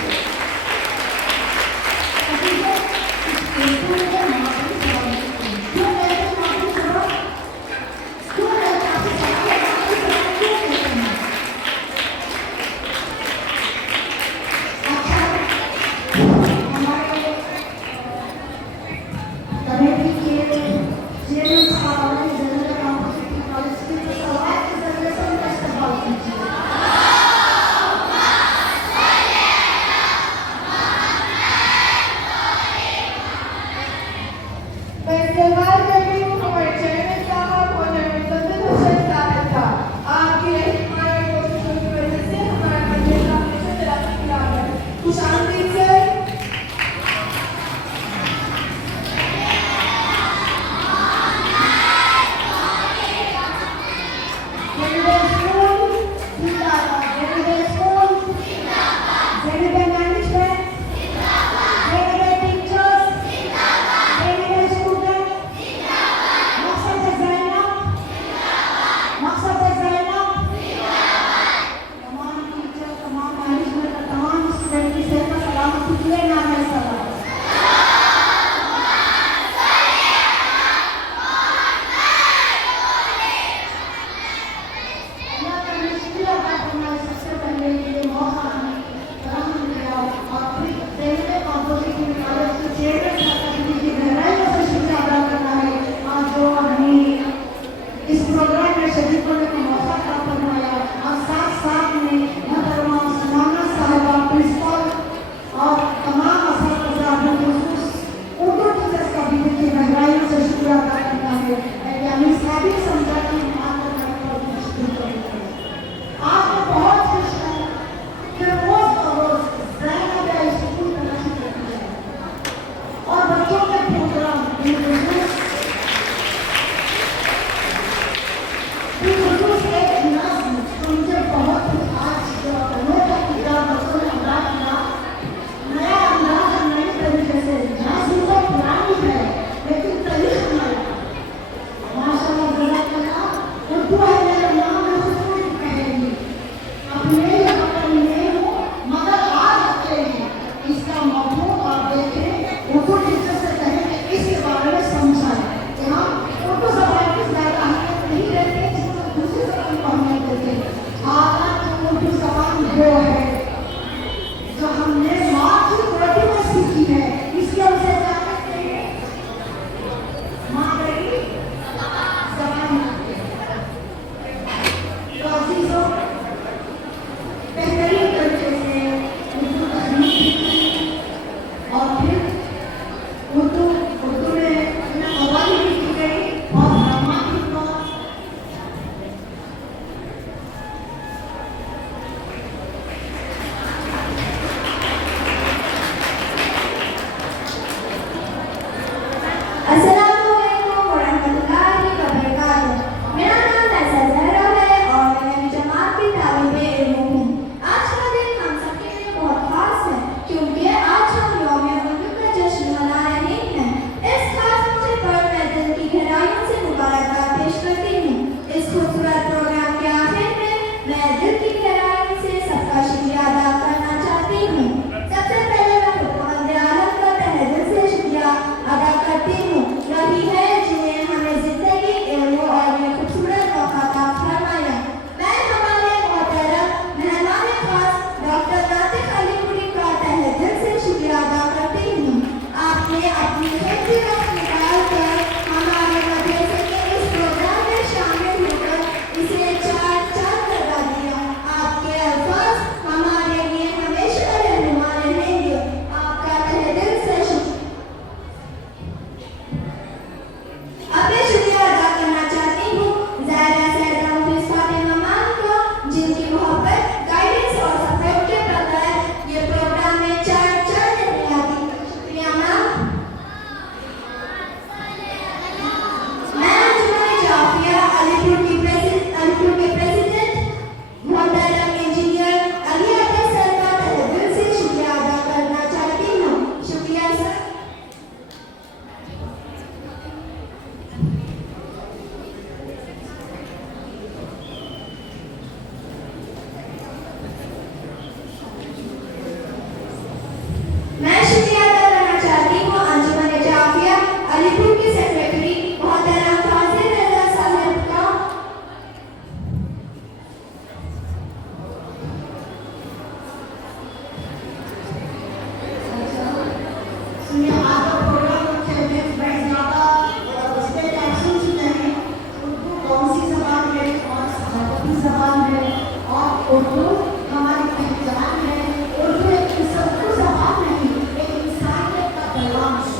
उर्दू हमारी पहचान है। उर्दू एक सबको जबान नहीं, एक इंसानियत का पैगाम है।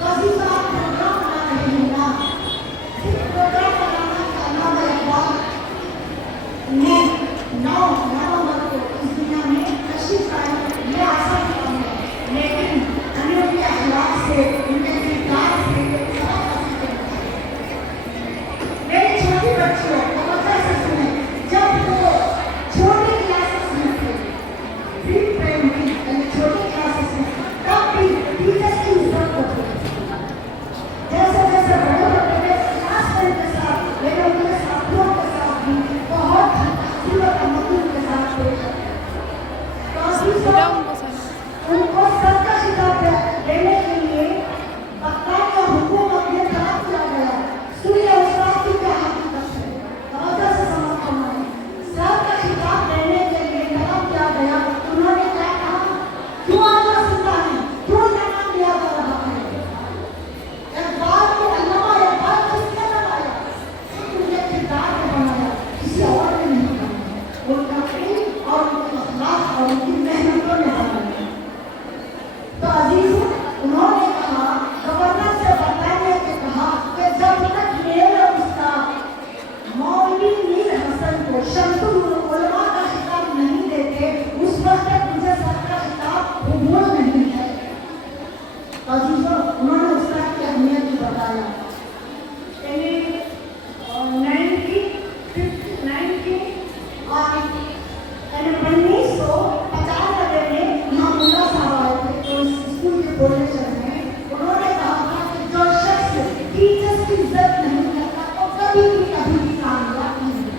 कभी तो आप प्रोग्राम बना रहे हैं ना, सिर्फ प्रोग्राम बनाना का नाम है इकबाल ने 9 नवंबर को इस दुनिया में तशरीफ लाए। ये आसान काम है, लेकिन हमें उनके अखलाक से, उनके किरदार से मेरी छोटी बच्चियों से सुने, जब वो छोटे क्लासेस में थे, प्री प्राइमरी यानी छोटे क्लासेस में, तब भी टीचर्स की इज्जत करते थे। जैसे जैसे बड़े होते गए क्लासमेट के साथ, लेकिन उनके साथियों के साथ भी बहुत दिलों का मधुर के साथ पेश आते। उनको सबका खिताब देने के लिए बगदाद का हुकूमत ने तलब किया गया। सुनिए उस्ताद की क्या हकीकत है, तवज्जो से समझना है। सबका खिताब देने के लिए तलब किया गया। उन्होंने क्या कहा, क्यों अल्लाह जिंदा है, क्यों नाम लिया जा रहा है। इकबाल को अल्लामा इकबाल किसने बनाया, उनके किरदार ने बनाया, किसी और ने नहीं बनाया। उनका इल्म और उनके अखलाक और उनकी मेहनतों ने बनाया। तो अजीजों, उन्होंने कहा, गवर्नर से बताने के कहा कि जब तक मेरे उस्ताद मौलवी मीर हसन को शमसुल उलमा का खिताब नहीं देते, उस वक्त तक मुझे सबका खिताब कबूल नहीं है। अजीजों, उन्होंने उस्ताद की अहमियत भी बताया। उन्होंने कहा था कि जो शख्स टीचर्स की इज्जत नहीं करता तो कभी भी कामयाब नहीं होगा।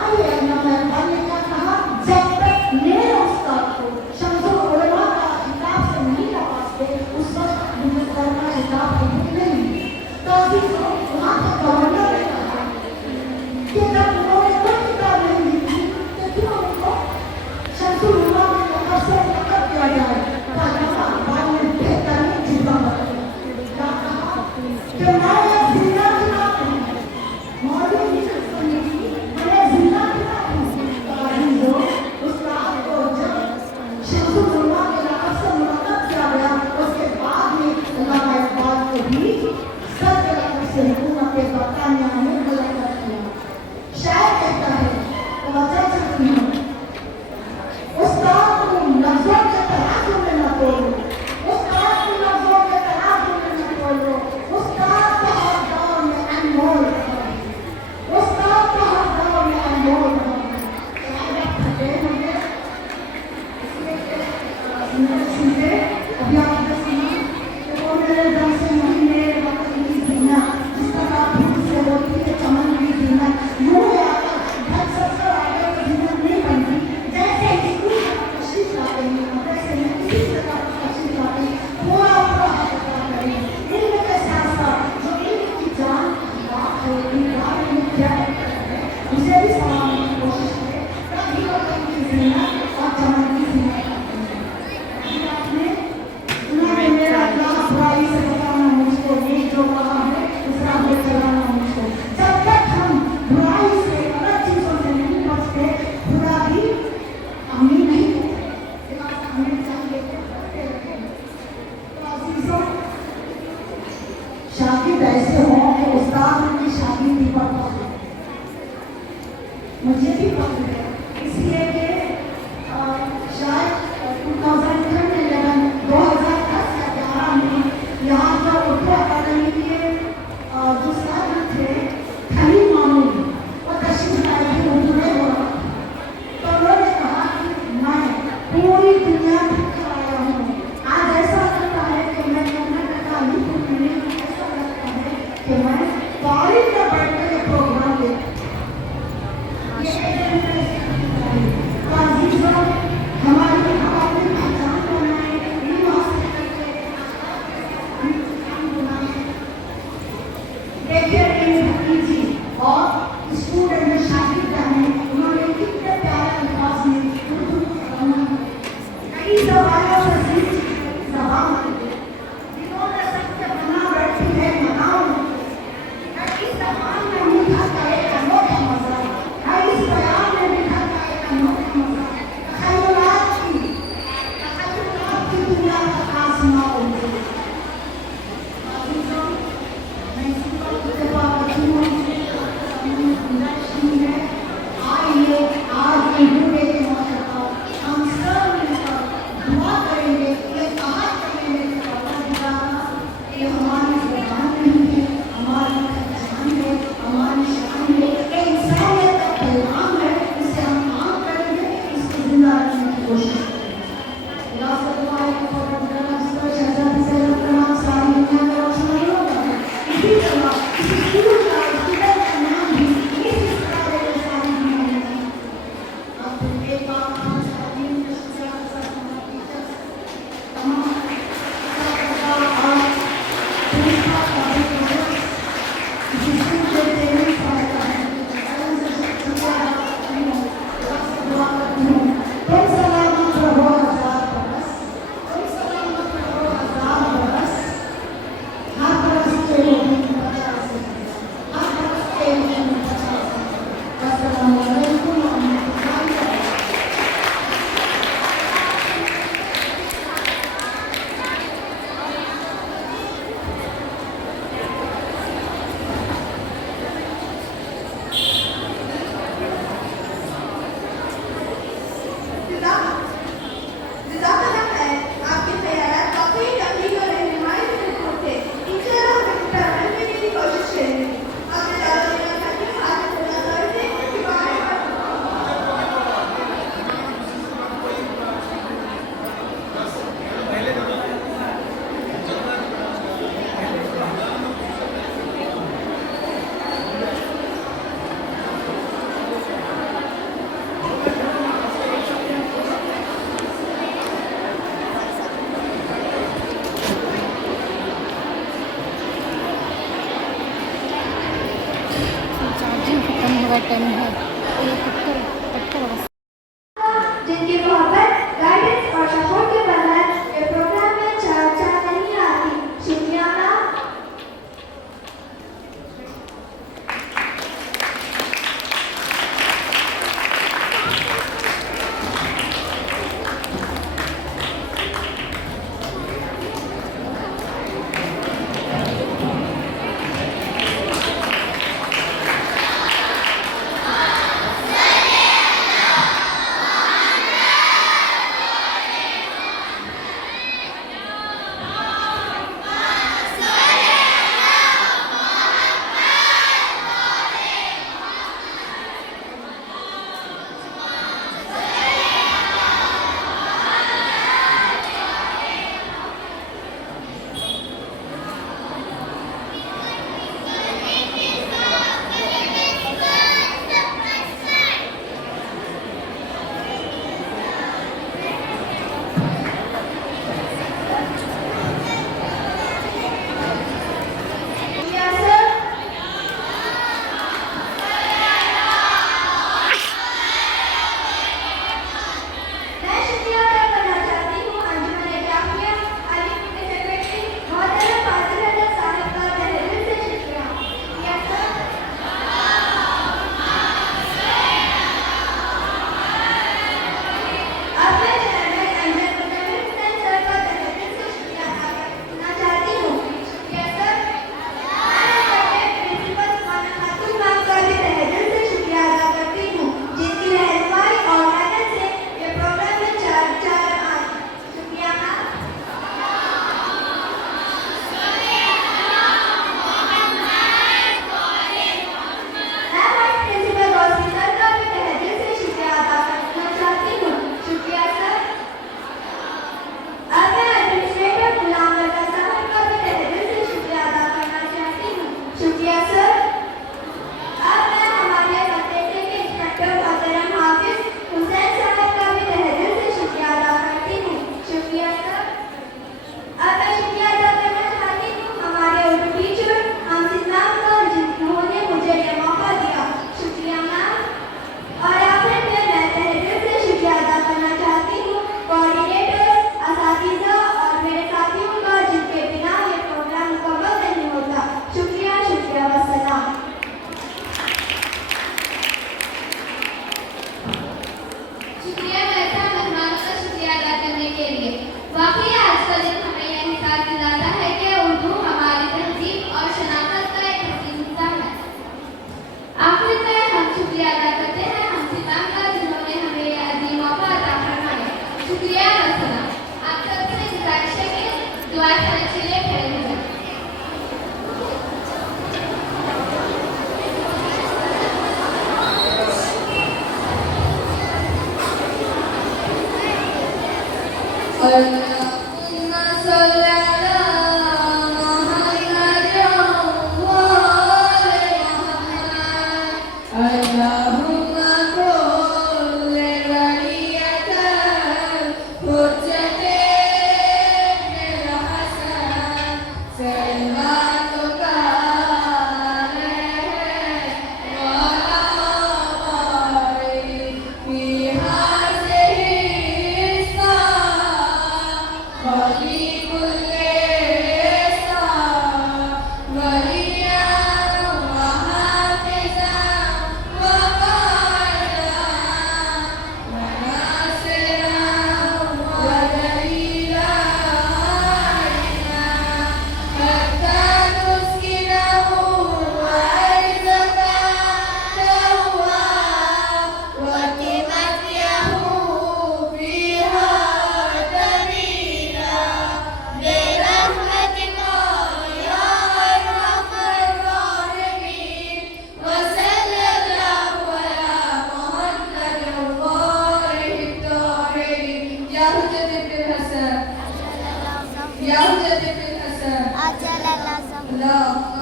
आइए अल्लामा इकबाल ने क्या कहा, जब तक मेरे उस्ताद को शमसुल उलमा का खिताब से नहीं नवाजते, उस वक्त मुझे सबका खिताब कबूल नहीं। तो अजीजों, वहाँ के गवर्नर ने कहा कि जब उन्होंने कोई किताब नहीं लिखी तो क्यों उनको शमसुल उलमा के लक़ब से लक़ब किया जाए। मुझे भी पसंद है, इसलिए कि शायद 2010 या 2011 में यहाँ जो उर्दू अकादमी के जो छात्र थे खलील मामून, वो तशरीफ लाए थे उर्दू में हो रहा। तो उन्होंने कहा कि मैं पूरी दुनिया से आया हूँ। आज ऐसा लगता है कि मैं कर्नाटक का अलीपुर में, ऐसा लगता है कि मैं तारीख में बैठ कर ये प्रोग्राम देखता हूँ। हमारी पहचान ईद डे के मौके पर हम सब मिलकर दुआ करेंगे, ये कहा करेंगे कि परवरदिगार ये हमारी ज़बान नहीं है, हमारी पहचान है, हमारी शान है, ये इंसानियत का पैगाम है, इसे हम काम करेंगे, इसको जिंदा रखने की कोशिश करेंगे। रास्ता दुआ है कि परवरदिगार जिस तरह शहजादी ज़ैनब का नाम सारी दुनिया में रोशन होगा, इसी तरह इसी स्कूल का स्टूडेंट का नाम भी इसी तरह सारी दुनिया में अजल